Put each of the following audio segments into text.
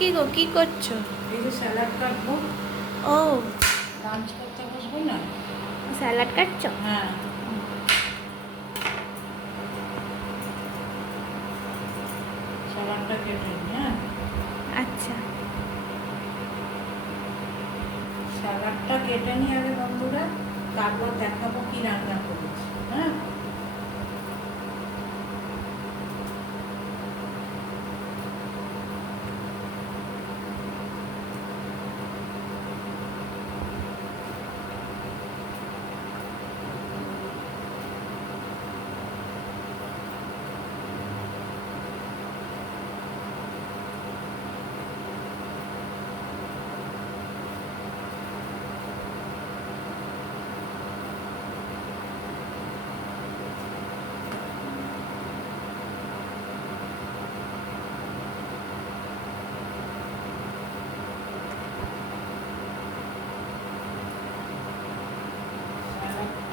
কি গো কি করছ? এই যে স্যালাড কাটবো। ও। লাঞ্চ করতে বসবো না? স্যালাড কাটছো? হ্যাঁ। স্যালাডটা কেটে হ্যাঁ। আচ্ছা। স্যালাডটা কেটে নি আগে বন্ধুরা তারপর দেখাবো কি রান্না করেছি হ্যাঁ।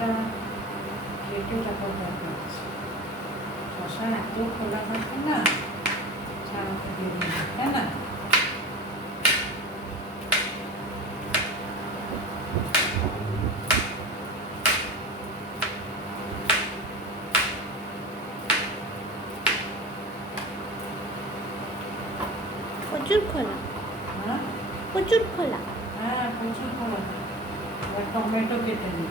স্যালাডটা কেটে তারপর শশা এত খোলা থাকে না দেরি তাই না? প্রচুর খোলা। হ্যাঁ? প্রচুর খোলা। হ্যাঁ প্রচুর খোলা। এবার টমেটো কেটে নিই।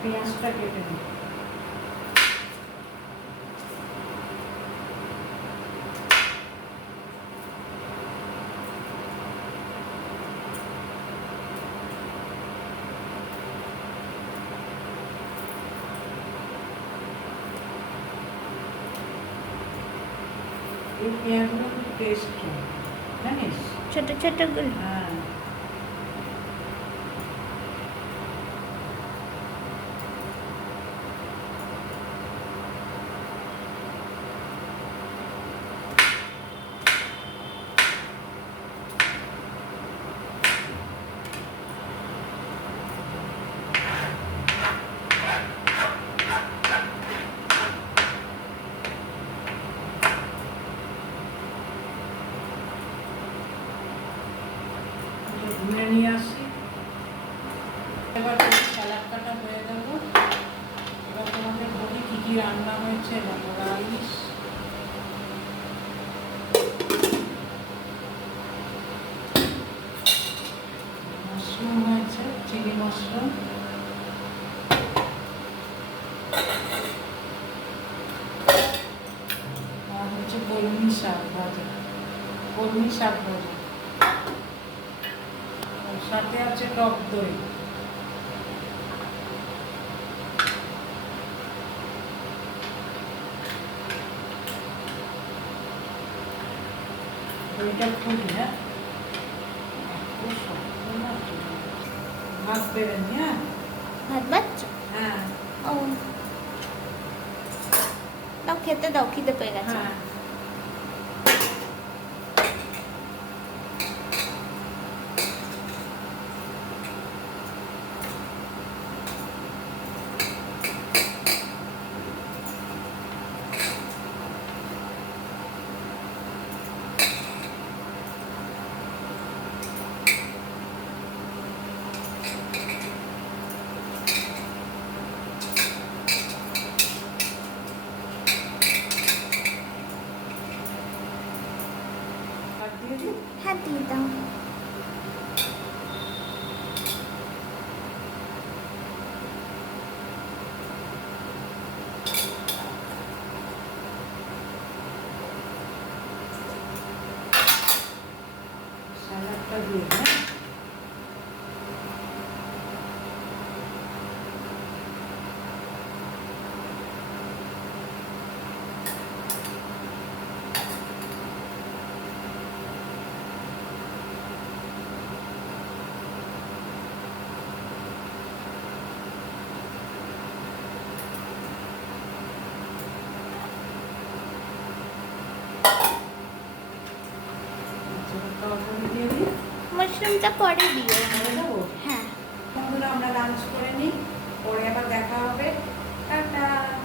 পেঁয়াজটা কেটে নিই এই পেঁয়াজগুলো খুব টেস্ট হয় জানিস ছোট ছোটগুলো এবার স্যালাড কাটা হয়ে গেল। এবার তোমাদের বলি কী কী রান্না হয়েছে রাইস। মাশরুম হয়েছে, চিলি মাশরুম। আর হচ্ছে শাক ভাজা শাক ভাজা। সাথে আছে টক দই। দইটা খুলি না ভাত বেড়ে নি হ্যাঁ ভাত বাচ্চ? হ্যাঁ। ও। দাও খেতে দাও খিদে পেয়ে গেছে। হ্যাঁ ভাত দিয়ে হ্যাঁ দিয়ে দাও স্যালাডটা দিয়ে মাশরুমটা পরে দিও। হ্যাঁ। বন্ধুরা আমরা লাঞ্চ করে নিই। পরে আবার দেখা হবে। টাটা।